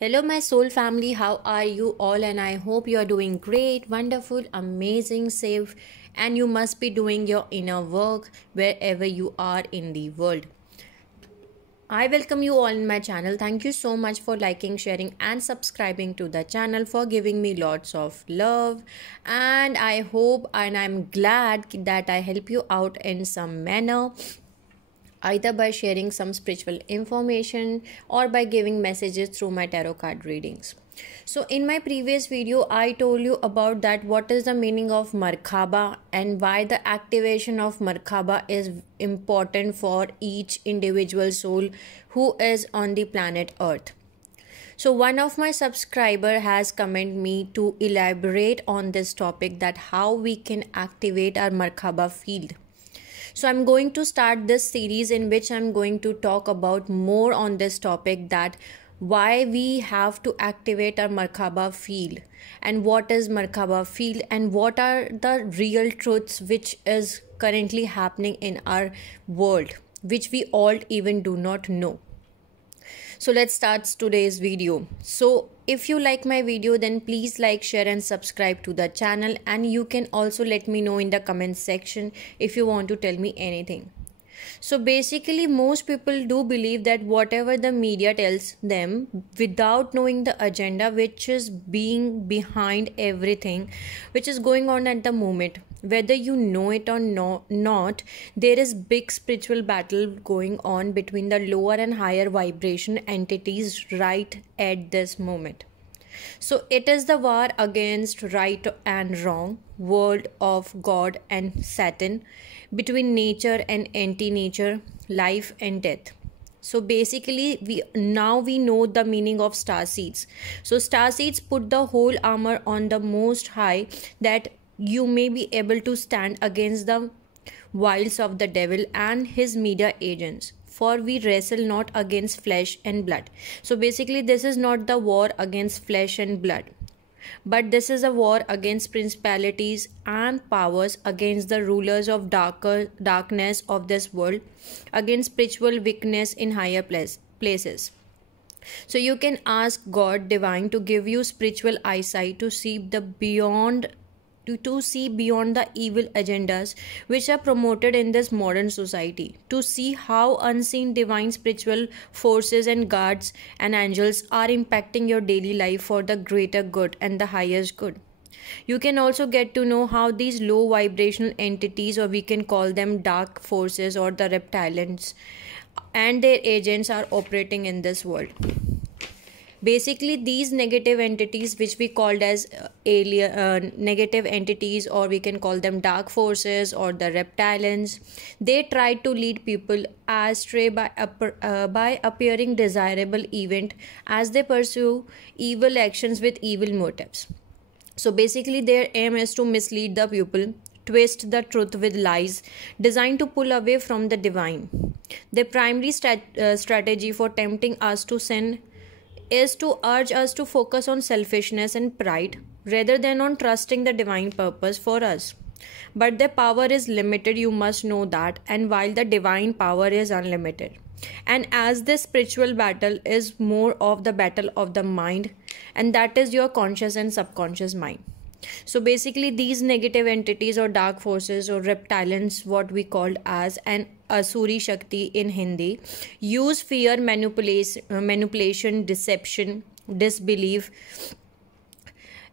Hello, my soul family. How are you all? And I hope you are doing great, wonderful, amazing, safe, and you must be doing your inner work wherever you are in the world. I welcome you all in my channel. Thank you so much for liking, sharing, and subscribing to the channel, for giving me lots of love. And I hope and I'm glad that I help you out in some manner, either by sharing some spiritual information or by giving messages through my tarot card readings. So in my previous video I told you about that what is the meaning of Markaba and why the activation of Markaba is important for each individual soul who is on the planet Earth. So one of my subscriber has commented me to elaborate on this topic, that how we can activate our Markaba field. So I'm going to start this series in which I'm going to talk about more on this topic, that why we have to activate our Markaba field and what is Markaba field and what are the real truths which is currently happening in our world, which we all even do not know. So let's start today's video. So if you like my video, then please like, share and subscribe to the channel, and you can also let me know in the comment section if you want to tell me anything. So basically most people do believe that whatever the media tells them, without knowing the agenda which is being behind everything which is going on at the moment, whether you know it or not, there is big spiritual battle going on between the lower and higher vibration entities right at this moment. So it is the war against right and wrong, world of God and Satan, between nature and anti-nature, life and death. So basically we know the meaning of star seeds. So star seeds put the whole armor on the Most High, that you may be able to stand against the wiles of the devil and his media agents. For we wrestle not against flesh and blood. So basically this is not the war against flesh and blood, but this is a war against principalities and powers, against the rulers of darkness of this world, against spiritual weakness in higher places. So you can ask God divine to give you spiritual eyesight to see beyond the evil agendas which are promoted in this modern society, to see how unseen divine spiritual forces and guards and angels are impacting your daily life for the greater good and the highest good. You can also get to know how these low vibrational entities, or we can call them dark forces or the reptilians, and their agents are operating in this world. Basically these negative entities, which we called as negative entities, or we can call them dark forces or the reptilians, they try to lead people astray by appearing desirable event as they pursue evil actions with evil motives. So basically their aim is to mislead the people, twist the truth with lies, designed to pull away from the divine. Their primary strategy for tempting us to sin is to urge us to focus on selfishness and pride rather than on trusting the divine purpose for us. But their power is limited, you must know that, and while the divine power is unlimited. And as this spiritual battle is more of the battle of the mind, and that is your conscious and subconscious mind. So basically these negative entities or dark forces or reptilians, what we called as an Asuri Shakti in Hindi, use fear, manipulation, deception, disbelief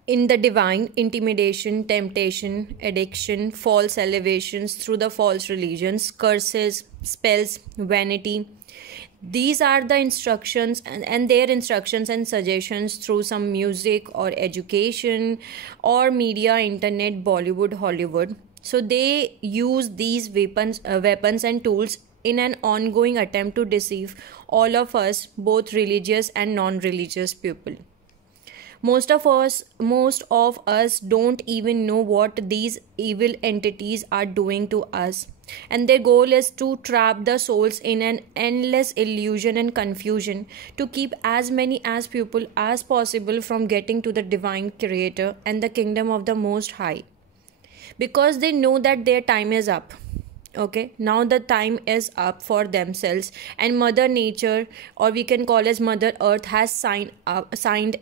in the divine, intimidation, temptation, addiction, false elevations through the false religions, curses, spells, vanity. These are the instructions and their instructions and suggestions through some music or education or media, internet, Bollywood, Hollywood. So they use these weapons and tools in an ongoing attempt to deceive all of us, both religious and non-religious people. Most of us don't even know what these evil entities are doing to us, and their goal is to trap the souls in an endless illusion and confusion, to keep as many as people as possible from getting to the divine creator and the kingdom of the Most High, because they know that their time is up. Okay, now the time is up for themselves, and Mother Nature, or we can call as Mother Earth, has signed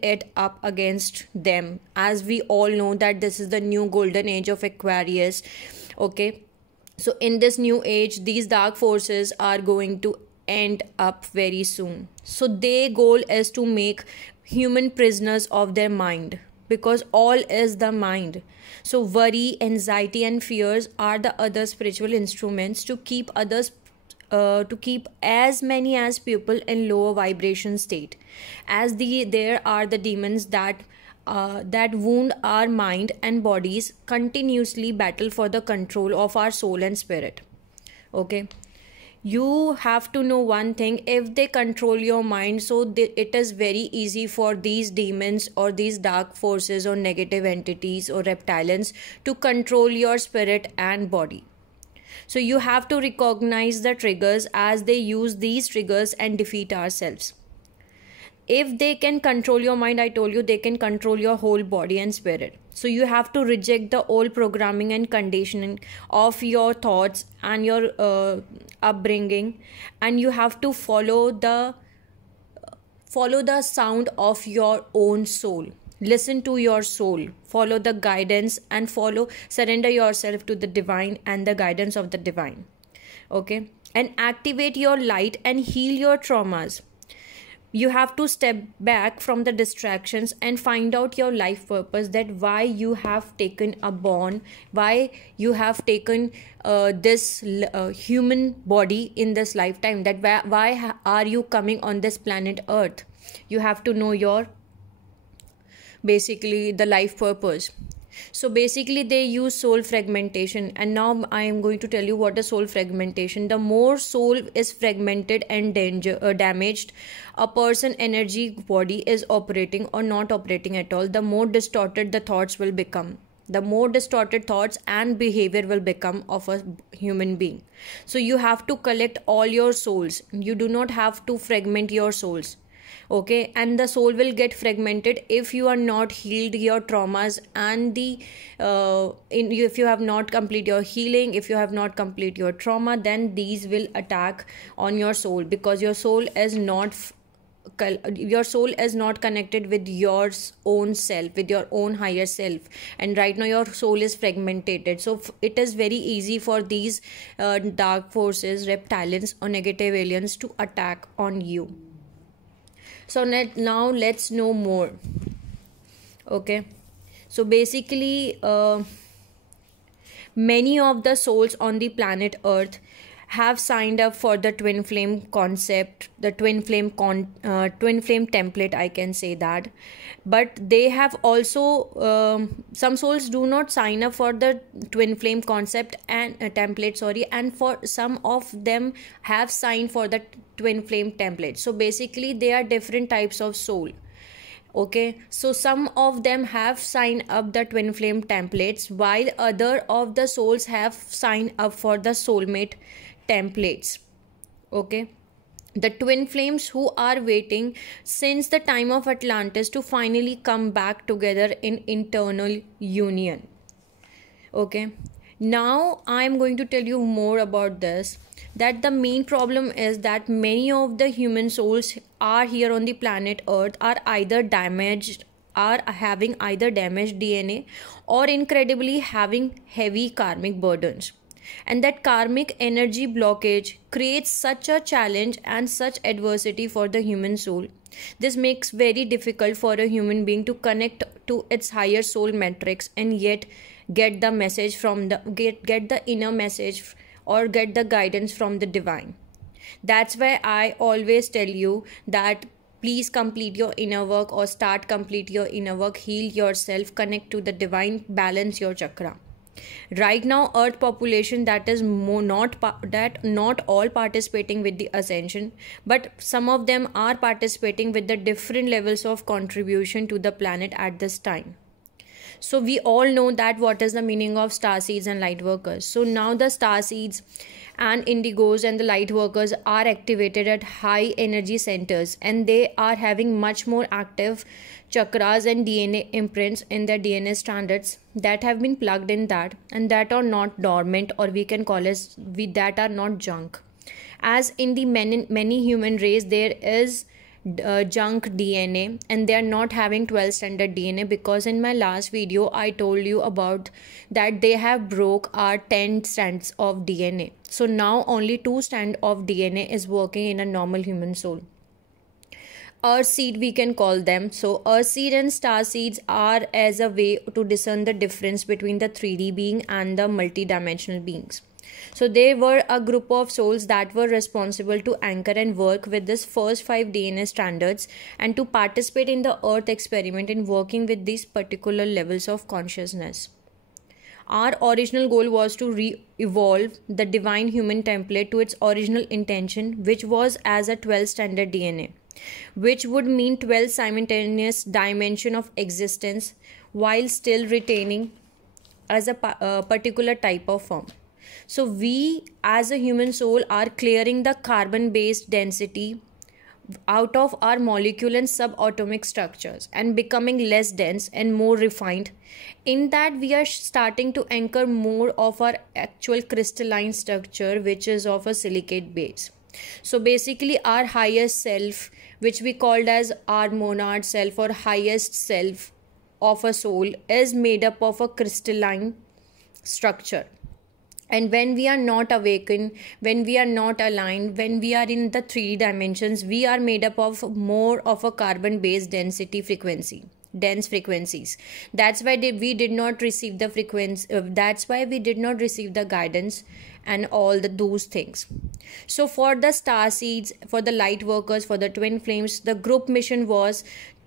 it up against them. As we all know that this is the new golden age of Aquarius. Okay, so in this new age, these dark forces are going to end up very soon. So their goal is to make human prisoners of their mind, because all is the mind. So worry, anxiety and fears are the other spiritual instruments to keep others to keep as many as people in lower vibration state, as there are the demons that wound our mind and bodies, continuously battle for the control of our soul and spirit. Okay, you have to know one thing: if they control your mind, it is very easy for these demons or these dark forces or negative entities or reptilians to control your spirit and body. So you have to recognize the triggers, as they use these triggers and defeat ourselves. If they can control your mind, I told you, they can control your whole body and spirit. So you have to reject the old programming and conditioning of your thoughts and your upbringing, and you have to follow the sound of your own soul. Listen to your soul, follow the guidance, and surrender yourself to the divine and the guidance of the divine. Okay, and activate your light and heal your traumas. You have to step back from the distractions and find out your life purpose, that why you have taken a born, why you have taken this human body in this lifetime, that why are you coming on this planet Earth. You have to know your basically the life purpose. So basically they use soul fragmentation, and now I am going to tell you what is soul fragmentation. The more soul is fragmented and damaged a person energy body is operating or not operating at all, the more distorted the thoughts will become, the more distorted thoughts and behavior will become of a human being. So you have to collect all your souls, you do not have to fragment your souls. Okay, and the soul will get fragmented if you are not healed your traumas, and if you have not complete your healing, if you have not complete your trauma, then these will attack on your soul, because your soul is not connected with your own self, with your own higher self, and right now your soul is fragmented. So it is very easy for these dark forces, reptilians or negative aliens to attack on you. So now let's know more. Okay, so basically many of the souls on the planet Earth have signed up for the twin flame concept, the twin flame template, I can say that. But they have also some souls do not sign up for the twin flame concept and template, and for some of them have signed for the twin flame template. So basically they are different types of soul. Okay, so some of them have signed up the twin flame templates, while other of the souls have signed up for the soulmate templates. Okay, the twin flames who are waiting since the time of Atlantis to finally come back together in internal union. Okay, now I am going to tell you more about this, that the main problem is that many of the human souls are here on the planet Earth are either damaged, are having either damaged DNA, or incredibly having heavy karmic burdens. And that karmic energy blockage creates such a challenge and such adversity for the human soul. This makes very difficult for a human being to connect to its higher soul matrix and yet get the message from get the inner message or get the guidance from the divine. That's why I always tell you that please complete your inner work, or complete your inner work, heal yourself, connect to the divine, balance your chakra. Right now Earth population that is not all participating with the ascension, but some of them are participating with the different levels of contribution to the planet at this time. So we all know that what is the meaning of star seeds and light workers. So now the star seeds and indigos and the light workers are activated at high energy centers, and they are having much more active chakras and DNA imprints in their DNA standards that have been plugged in that, and that are not dormant, or we can call as that are not junk. As in the many human race, there is junk DNA, and they are not having 12 standard DNA, because in my last video I told you about that they have broke our 10 strands of DNA. So now only 2 strands of DNA is working in a normal human soul. Earth seed we can call them. So earth seed and star seeds are as a way to discern the difference between the 3D being and the multidimensional beings. So they were a group of souls that were responsible to anchor and work with this first 5 DNA standards, and to participate in the earth experiment in working with these particular levels of consciousness. Our original goal was to re-evolve the divine human template to its original intention, which was as a 12 standard DNA, which would mean 12 simultaneous dimension of existence while still retaining as a particular type of form. So we as a human soul are clearing the carbon based density out of our molecule and subatomic structures and becoming less dense and more refined. In that, we are starting to anchor more of our actual crystalline structure, which is of a silicate base. So basically our highest self, which we called as our monad self or highest self of a soul, is made up of a crystalline structure. And when we are not awakened, when we are not aligned, when we are in the 3 dimensions, we are made up of more of a carbon based density frequency, dense frequencies. That's why we did not receive the frequency, that's why we did not receive the guidance and all those things. So for the star seeds, for the light workers, for the twin flames, the group mission was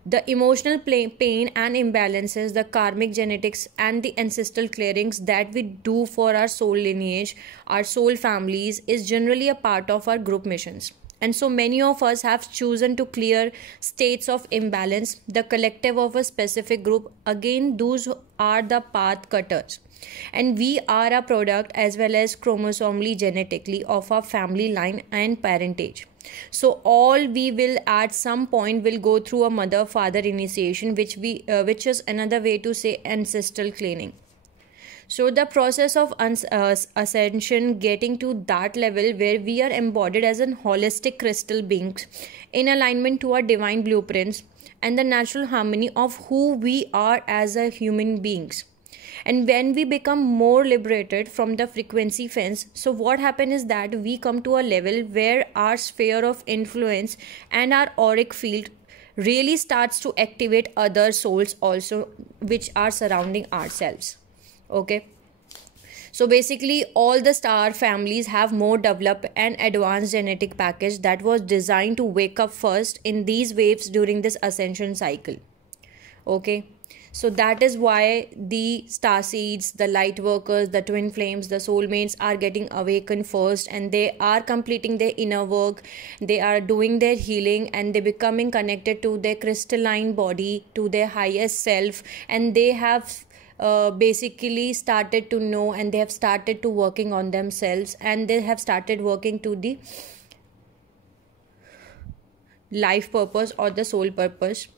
the emotional pain and imbalances, the karmic genetics and the ancestral clearings that we do for our soul lineage, our soul families, is generally a part of our group missions. And so many of us have chosen to clear states of imbalance, the collective of a specific group. Again, those are the path cutters. And we are a product as well as chromosomally genetically of our family line and parentage. So all we will at some point will go through a mother father initiation, which is another way to say ancestral cleaning. So the process of ascension, getting to that level where we are embodied as a holistic crystal beings in alignment to our divine blueprints and the natural harmony of who we are as a human beings. And when we become more liberated from the frequency fence, so what happens is that we come to a level where our sphere of influence and our auric field really starts to activate other souls also, which are surrounding ourselves. Okay. So basically all the star families have more developed and advanced genetic package that was designed to wake up first in these waves during this ascension cycle. Okay. So that is why the star seeds, the light workers, the twin flames, the soulmates are getting awakened first, and they are completing their inner work. They are doing their healing, and they becoming connected to their crystalline body, to their highest self, and they have basically started to know, and they have started to working on themselves, and they have started working to the life purpose or the soul purpose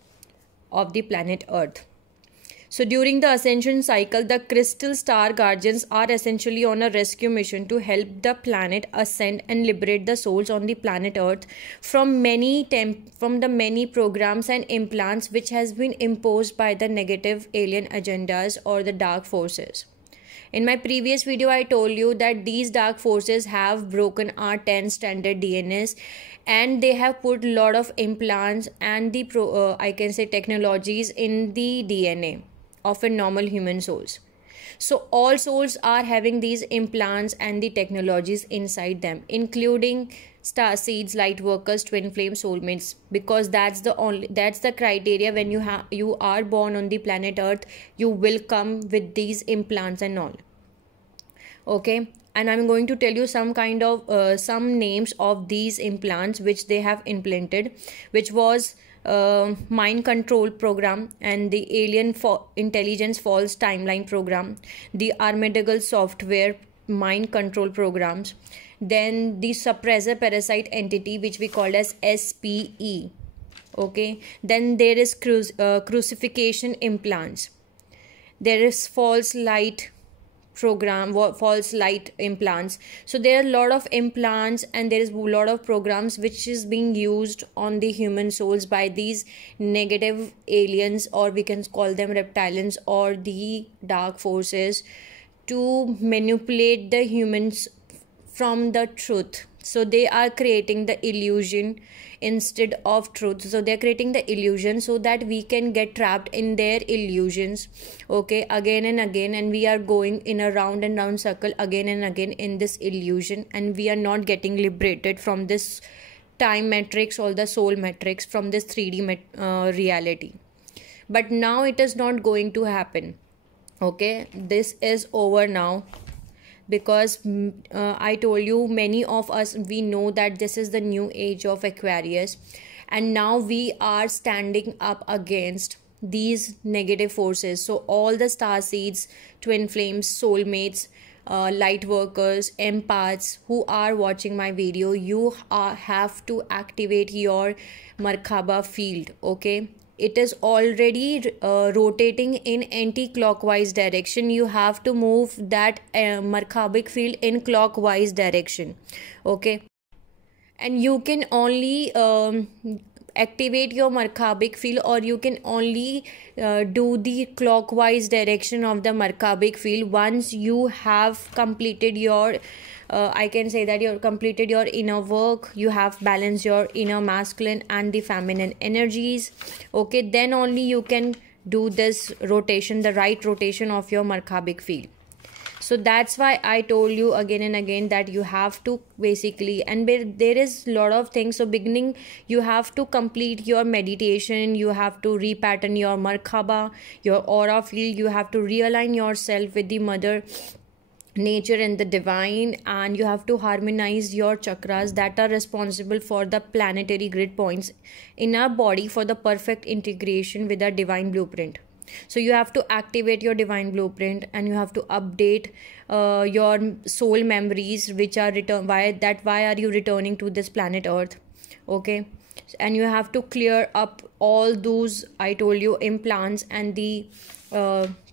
of the planet Earth. So during the ascension cycle, the crystal star guardians are essentially on a rescue mission to help the planet ascend and liberate the souls on the planet Earth from the many programs and implants which has been imposed by the negative alien agendas or the dark forces. In my previous video, I told you that these dark forces have broken our 10 standard DNAs, and they have put a lot of implants and the technologies in the DNA of a normal human souls. So all souls are having these implants and the technologies inside them, including star seeds, light workers, twin flame, soulmates, because that's the criteria. When you are born on the planet Earth, you will come with these implants and all. Okay. And I'm going to tell you some names of these implants which they have implanted, which was mind control program, and the alien intelligence false timeline program, the Armadillo software mind control programs, then the suppressor parasite entity, which we call as SPE. Okay, then there is crucifixion implants, there is false light program, false light implants. So there are a lot of implants and there is a lot of programs which is being used on the human souls by these negative aliens, or we can call them reptilians, or the dark forces, to manipulate the humans from the truth. So they are creating the illusion instead of truth. So they are creating the illusion so that we can get trapped in their illusions, okay, again and again, and we are going in a round and round circle again and again in this illusion, and we are not getting liberated from this time matrix or the soul matrix, from this 3D reality. But now it is not going to happen. Okay, this is over now, because I told you, many of us, we know that this is the new age of Aquarius, and now we are standing up against these negative forces. So all the star seeds, twin flames, soulmates, light workers, empaths who are watching my video, you have to activate your Merkaba field. Okay, it is already rotating in anti-clockwise direction. You have to move that Merkabic field in clockwise direction. Okay, and you can only activate your Merkabic field, or you can only do the clockwise direction of the Merkabic field once you have completed your I can say that you've completed your inner work, you have balanced your inner masculine and the feminine energies. Okay, then only you can do this rotation, the right rotation of your Merkabic field. So that's why I told you again and again that you have to basically, and there is a lot of things. So beginning, you have to complete your meditation, you have to repattern your Merkaba, your aura field, you have to realign yourself with the mother nature and the divine, and you have to harmonize your chakras that are responsible for the planetary grid points in our body for the perfect integration with our divine blueprint. So you have to activate your divine blueprint, and you have to update your soul memories which are why are you returning to this planet Earth. Okay, and you have to clear up all those, I told you, implants and the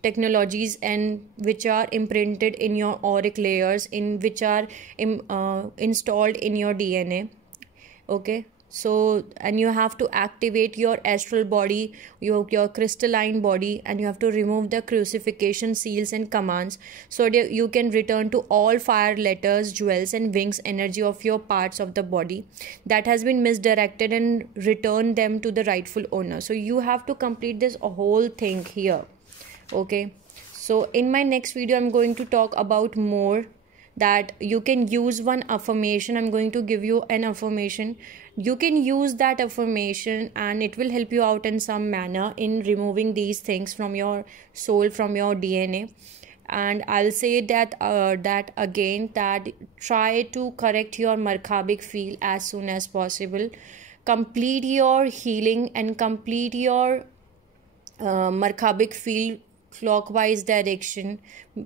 technologies, and which are imprinted in your auric layers, in which are installed in your DNA. Okay, so, and you have to activate your astral body, your crystalline body, and you have to remove the crucifixion seals and commands, so that you can return to all fire, letters, jewels and wings energy of your parts of the body that has been misdirected, and return them to the rightful owner. So you have to complete this whole thing here. Okay, so in my next video I'm going to talk about more, that you can use one affirmation. I'm going to give you an affirmation. You can use that affirmation and it will help you out in some manner in removing these things from your soul, from your DNA. And I'll say that again, that try to correct your Merkabic field as soon as possible. Complete your healing and complete your Merkabic field clockwise direction.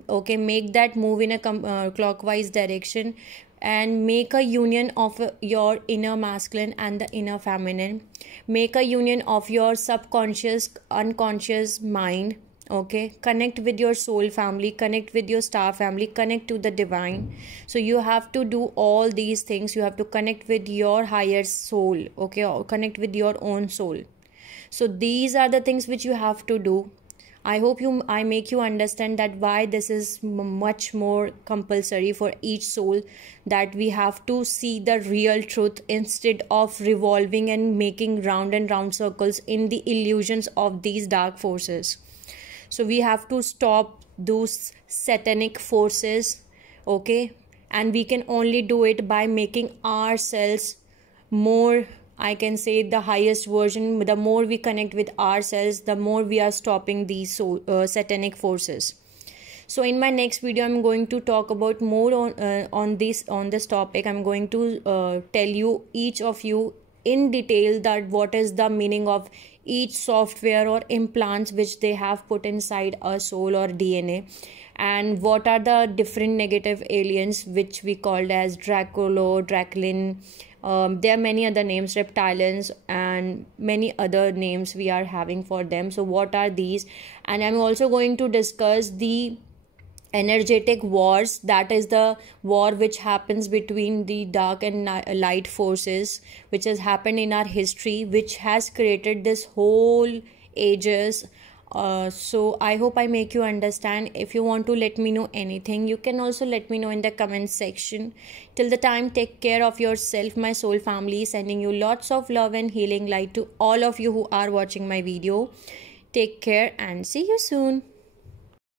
Okay, make that move in a clockwise direction, and make a union of your inner masculine and the inner feminine. Make a union of your subconscious, unconscious mind. Okay, connect with your soul family, connect with your star family, connect to the divine. So you have to do all these things. You have to connect with your higher soul. Okay, or connect with your own soul. So these are the things which you have to do. I hope I make you understand that why this is much more compulsory for each soul, that we have to see the real truth instead of revolving and making round and round circles in the illusions of these dark forces. So we have to stop those satanic forces. Okay, and we can only do it by making ourselves more, I can say, the highest version. The more we connect with ourselves, the more we are stopping these satanic forces. So in my next video, I'm going to talk about more on this topic. I'm going to tell you, each of you, in detail that what is the meaning of each software or implants which they have put inside a soul or DNA, and what are the different negative aliens which we called as Draculo, Draculin. There are many other names, reptilians, and many other names we are having for them. So what are these? And I'm also going to discuss the energetic wars, that is the war which happens between the dark and light forces, which has happened in our history, which has created this whole ages. So I hope I make you understand. If you want to let me know anything, you can also let me know in the comment section. Till the time, take care of yourself, my soul family. Sending you lots of love and healing light to all of you who are watching my video. Take care and see you soon.